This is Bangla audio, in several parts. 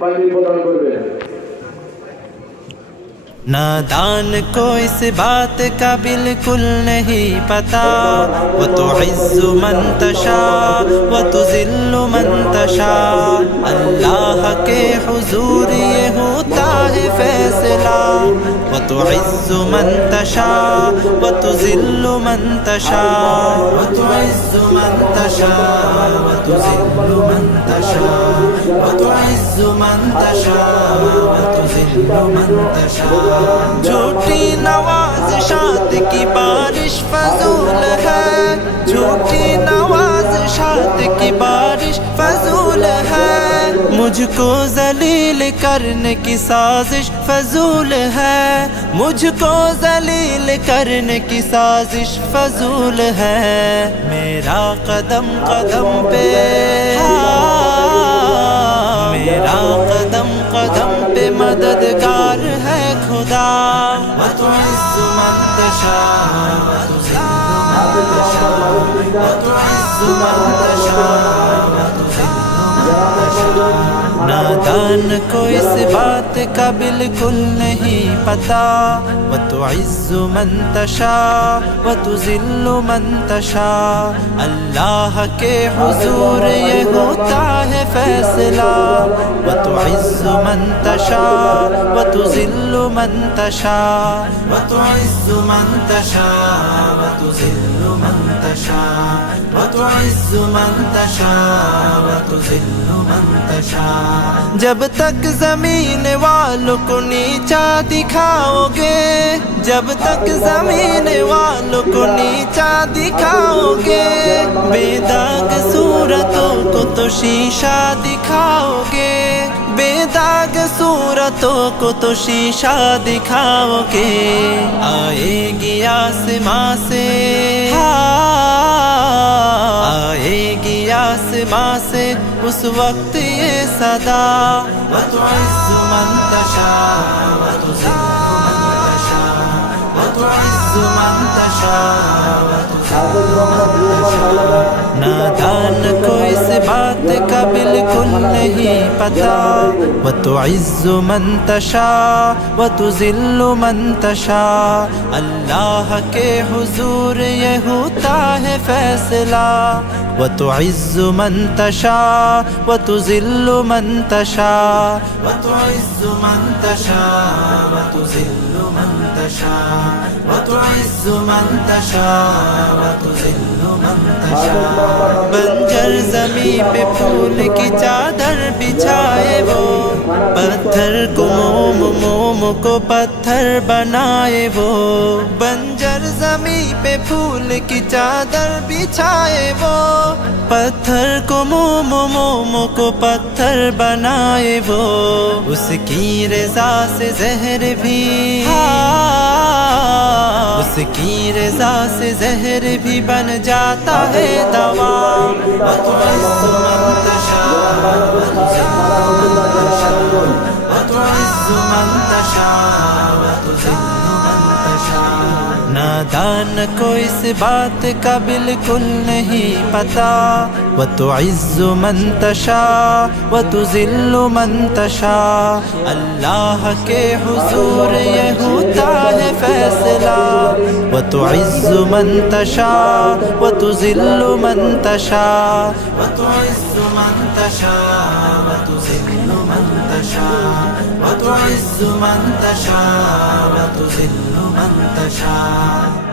পাগড়ি প্রদান করবেন نادان کو اس بات کا بالکل نہیں پتا وہ تو عز من تشا وہ تو ذل من تشا اللہ کے حضور یہ ہوتا ہے فیصلہ وتعز من تشاء وتذل من تشاء وتعز من تشاء وتذل من تشاء وتعز من تشاء وتذل من تشاء جھوٹی نوازشات کی بارش فضول ہے جھوٹی نواز ساتھ کی بارش فضول ہے۔ مجھ کو ذلیل کرنے کی سازش فضول ہے۔ مجھ کو ذلیل کرنے کی سازش فضول ہے۔ میرا قدم قدم پہ میرا قدم قدم پہ مدد نادان کو اس بات کا بالکل نہیں پتا۔ وہ تو عز منتشا و تو ذل منتشا اللہ کے حضور یہ ہوتا ہے فیصلہ۔ تعز من تشاء وتذل من تشاء وتعز من تشاء وتذل من تشاء وتعز من تشاء وتذل من تشاء جب تک زمین والوں کو نیچا دکھاؤ گے جب تک زمین والوں کو نیچا دکھاؤ گے بے داغ صورتوں کو تو شیشہ دکھاؤ گے सूरतों को तो शीशा दिखाओगे आएगी आसमां से आएगी आसमां से उस वक्त ये सदा वतुइज़्ज़ मन तशा वतुज़िल्लु मन तशा वतुइज़्ज़ من تشاء نادان کو اس بات کا بالکل نہیں پتا وتعز من تشاء وتذل من تشاء اللہ کے حضور یہ ہوتا ہے فیصلہ وتعز من تشاء وتذل من تشاء وتعز من تشاء وتذل من تشاء وتعز تعز من تشاء وتذل من تشاء. بنجر زمین پہ پھول کی چادر بچھائے وہ، پتھر کو موم موم قوم کو پتھر بنائے وہ۔ بنجر زمین پہ پھول کی چادر بچھائے وہ۔ پتھر کو موم موم کو پتھر بنائے وہ۔ اس کی رضا سے زہر بھی۔ اس کی رضا سے زہر بھی بن جاتا ہے دوا۔ كان کو اس بات کا بالکل نہیں پتا وتعز من تشا وتذل من تشا اللہ کے حضور یہ ہوتا ہے فیصلہ وتعز من تشا وتذل من تشا وتعز من تشا وتذل من تشا وتعز من تشا وتذل من تشا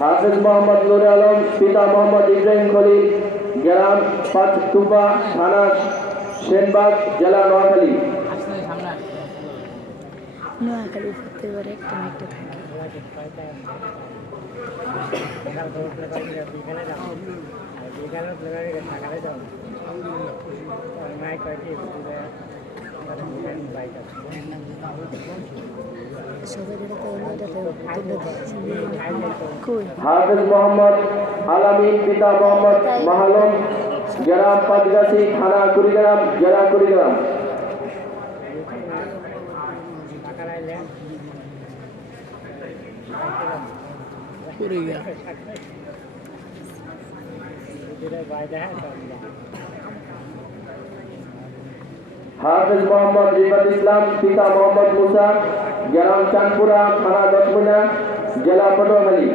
হাফেজ মোহাম্মদ নুর আলম পিতা মোহাম্মদ ইব্রাহিম খলিল গ্রাম পাঁচতুপা থানা সেনবাগ জেলা নোয়াখালী। নোয়াখালী প্রত্যেকবার একটা না একটা থাকে হাফেজ মোহাম্মদ আলামিন পিতা মোহাম্মদ মাহালম গ্রাম পাঁচগাছি থানা কুড়িগ্রাম জেলা কুড়িগ্রাম। পড়ে গেল হাফেজ মোহাম্মদ রিফাত ইসলাম পিতা মোহাম্মদ মুসা গ্রাম চাঁদপুরা থানা দশমিনা জেলা পটুয়াখালী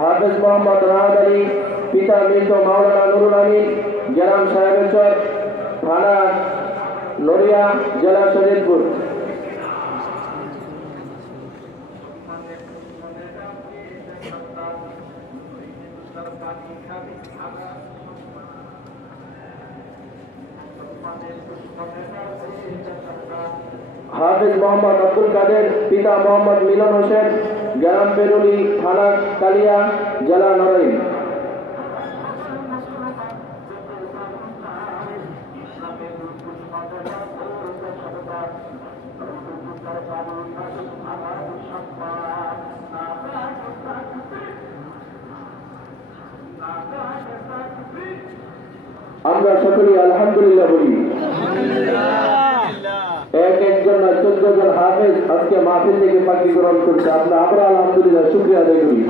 হাফেজ মোহাম্মদ রাহাত আলী পিতা মৃত মাওলানা নুরুল আমিন গ্রাম সাহেবেশ্বর থানা নড়িয়া জেলা শরীরপুর হাফিজ মোহাম্মদ আব্দুল কাদের, পিতা মোহাম্মদ মিলন হোসেন, গ্রাম পেরুলি থানা কালিয়া, জেলা নড়াইল আমরা সকলেই আলহামদুলিল্লাহ বলি। এক একজন না চোদ্দ জন হাফেজ আজকে মাহফিল থেকে পাখি গ্রহণ করছে। আমরা আমরা আলহামদুলিল্লাহ শুক্রিয়া আদায় করি।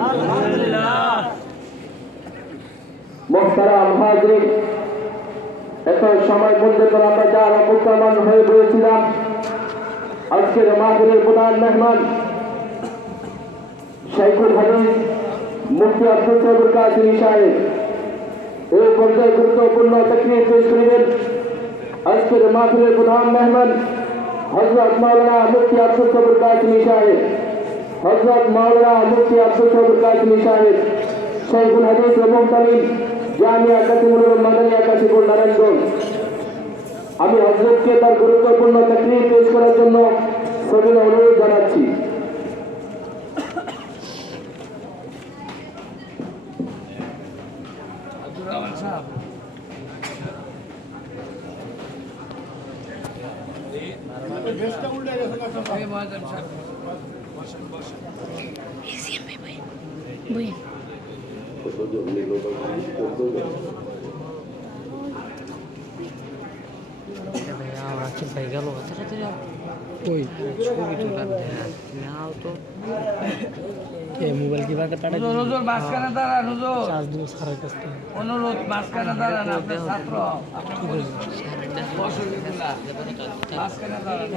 হাজরিন এত সময় করে আমরা যারা মুসলমান হয়ে বলেছিলাম আজকের মাহফিলের প্রধান মেহমান শাইখুল হাদিস মুফতি আব্দুল সাহেবুল কাসিমি সাহেব এই পর্যায়ে গুরুত্বপূর্ণ তকরির পেশ করিবেন আজকের মাহফিলের প্রধান মেহমান হজরত মাওলানা মুফতি আব্দুল সাবুর কাসিমি সাহেব হজরত মাওলানা মুফতি আব্দুল সাবুর কাসিমি সাহেব শাইখুল হাদিস এবং তালিম জামিয়া কাসিমুল মাদানিয়া কাসিমুল নারায়ণগঞ্জ আমি হজরতকে তার গুরুত্বপূর্ণ তকরির পেশ করার জন্য সবিন অনুরোধ জানাচ্ছি। বই ওই ছবি তোলার নাও তো। এ মোবাইল কি বাকে টাটা হুজুর মাঝখানে দাঁড়ান হুজুর। চার্জ দিব স্যারের কাছ থেকে। অনুরোধ মাঝখানে দাঁড়ান আপনার ছাত্র। আপনি বসুন। সারটা বসুন এগুলা। মাঝখানে দাঁড়ান।